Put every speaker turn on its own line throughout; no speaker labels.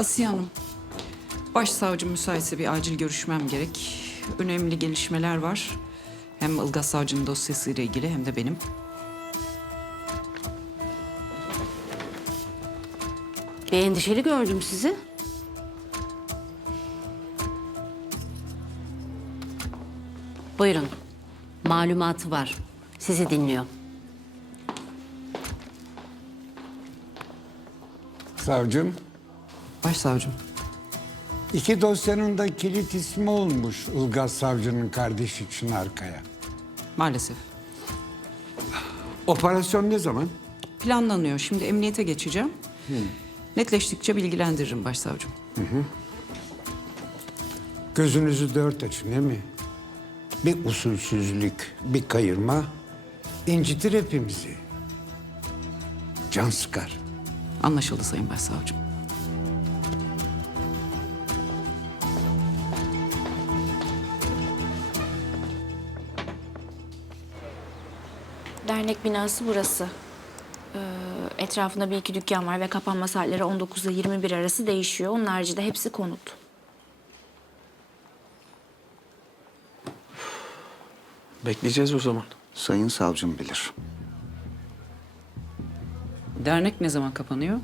Asiye Hanım, başsavcı müsaitse bir acil görüşmem gerek. Önemli gelişmeler var. Hem Ilgaz Savcı'nın dosyasıyla ilgili hem de benim.
Bir endişeli gördüm sizi. Buyurun. Malumatı var. Sizi dinliyor.
Savcım,
Başsavcım,
iki dosyanın da kilit ismi olmuş Ilgaz Savcı'nın kardeşi Çınar Kaya.
maalesef.
Operasyon ne zaman?
Planlanıyor. Şimdi emniyete geçeceğim. Netleştikçe bilgilendiririm başsavcım.
Gözünüzü dört açın değil mi? Bir usulsüzlük, bir kayırma incitir hepimizi. Can sıkar.
Anlaşıldı Sayın Başsavcım.
Dernek binası burası. Ee, etrafında bir iki dükkan var ve kapanma saatleri 19 ile 21 arası değişiyor. Onun haricinde hepsi konut.
Bekleyeceğiz o zaman.
Sayın savcım bilir.
Dernek ne zaman kapanıyor?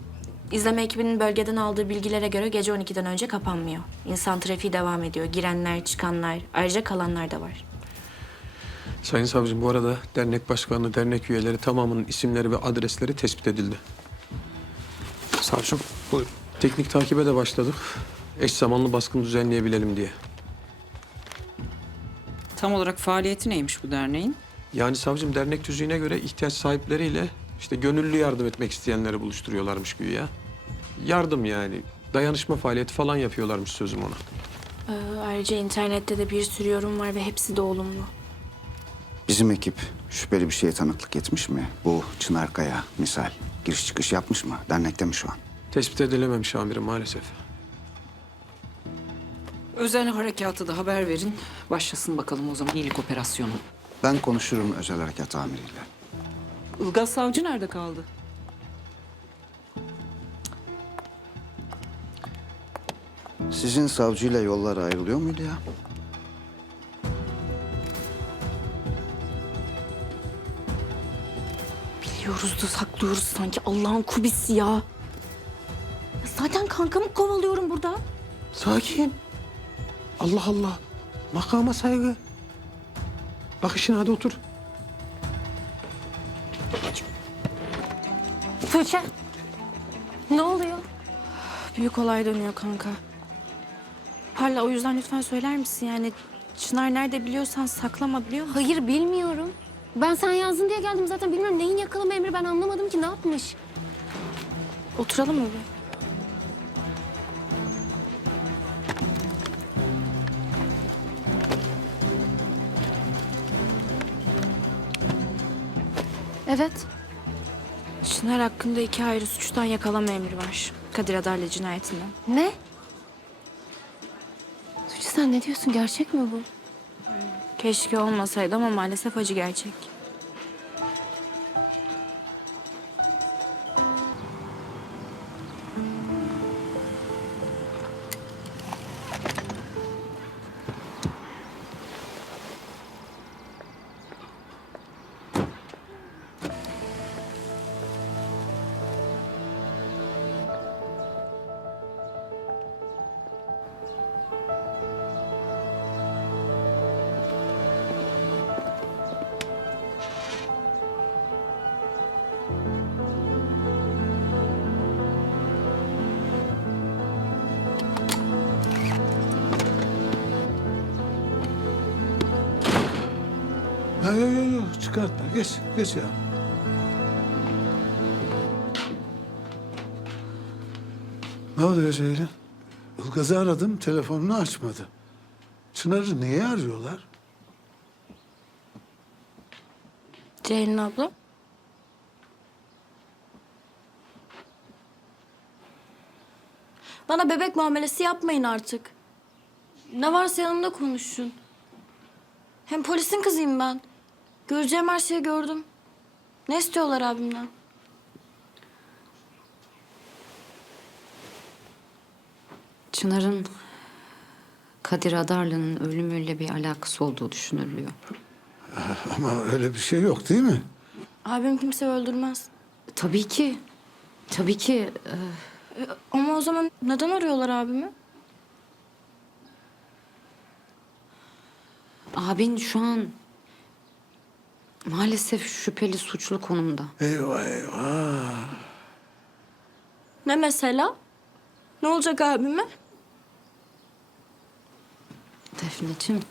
İzleme ekibinin bölgeden aldığı bilgilere göre gece 12'den önce kapanmıyor. İnsan trafiği devam ediyor. Girenler, çıkanlar, ayrıca kalanlar da var.
Sayın savcım bu arada dernek başkanı, dernek üyeleri tamamının isimleri ve adresleri tespit edildi. Savcım buyurun. Teknik takibe de başladık. Eş zamanlı baskın düzenleyebilelim diye.
Tam olarak faaliyeti neymiş bu derneğin?
Yani savcım dernek tüzüğüne göre ihtiyaç sahipleriyle işte gönüllü yardım etmek isteyenleri buluşturuyorlarmış güya. Yardım yani. Dayanışma faaliyeti falan yapıyorlarmış sözüm ona.
Ee, ayrıca internette de bir sürü yorum var ve hepsi de olumlu.
Bizim ekip şüpheli bir şeye tanıklık etmiş mi? Bu Çınar Kaya misal giriş çıkış yapmış mı? Dernekte mi şu an?
Tespit edilememiş amirim maalesef.
Özel harekatı da haber verin. Başlasın bakalım o zaman iyilik operasyonu.
Ben konuşurum özel harekat amiriyle.
Ilgaz Savcı nerede kaldı?
Sizin savcıyla yollar ayrılıyor muydu ya?
Biliyoruz da saklıyoruz sanki Allah'ın kubisi ya. ya zaten kankamı kovalıyorum burada.
Sakin. Allah Allah. Makama saygı. Bak işine hadi otur.
Tuğçe. Ne oluyor? Büyük olay dönüyor kanka. Parla o yüzden lütfen söyler misin yani Çınar nerede biliyorsan saklama biliyor musun?
Hayır bilmiyorum. Ben sen yazdın diye geldim zaten bilmiyorum neyin yakalama emri ben anlamadım ki ne yapmış.
Oturalım mı bir?
Evet.
Çınar hakkında iki ayrı suçtan yakalama emri var. Kadir Adarlı cinayetinden.
Ne? Tuğçe sen ne diyorsun gerçek mi bu?
Keşke olmasaydı ama maalesef acı gerçek.
Ha, yok yok yok çıkartma. Geç, geç ya. Ne oluyor Ceylin? Ilgaz'ı aradım, telefonunu açmadı. Çınar'ı niye arıyorlar?
Ceylin abla.
Bana bebek muamelesi yapmayın artık. Ne varsa yanımda konuşun. Hem polisin kızıyım ben. Göreceğim her şeyi gördüm. Ne istiyorlar abimden?
Çınar'ın Kadir Adarlı'nın ölümüyle bir alakası olduğu düşünülüyor.
Ama öyle bir şey yok değil mi?
Abim kimseyi öldürmez.
Tabii ki. Tabii ki. e,
Ama o zaman neden arıyorlar abimi?
abin şu an maalesef şüpheli suçlu konumda.
Eyvah eyvah.
Ne mesela? Ne olacak abime?
Defneciğim.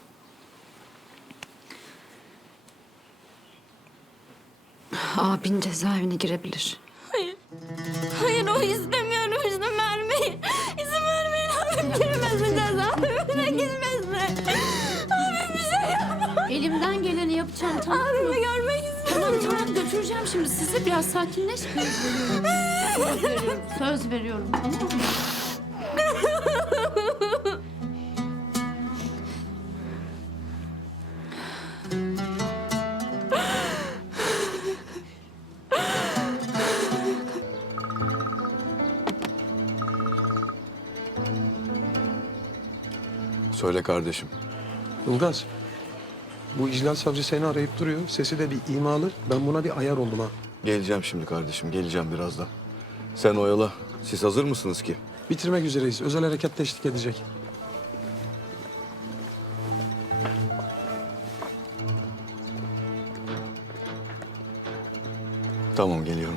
Abin cezaevine girebilir.
Hayır. Hayır o istemiyorum izin vermeyin. İzin vermeyin abim girmesin cezaevine gitmesin.
Elimden geleni yapacağım tamam mı?
Abimi görmek istiyorum.
Tamam tamam götüreceğim şimdi sizi biraz sakinleş. Söz veriyorum. Söz veriyorum. Tamam mı?
Söyle kardeşim.
Ilgaz, bu iclal savcı seni arayıp duruyor. Sesi de bir imalı. Ben buna bir ayar oldum ha.
Geleceğim şimdi kardeşim. Geleceğim birazdan. Sen oyala. Siz hazır mısınız ki?
Bitirmek üzereyiz. Özel harekat teşvik edecek.
Tamam geliyorum.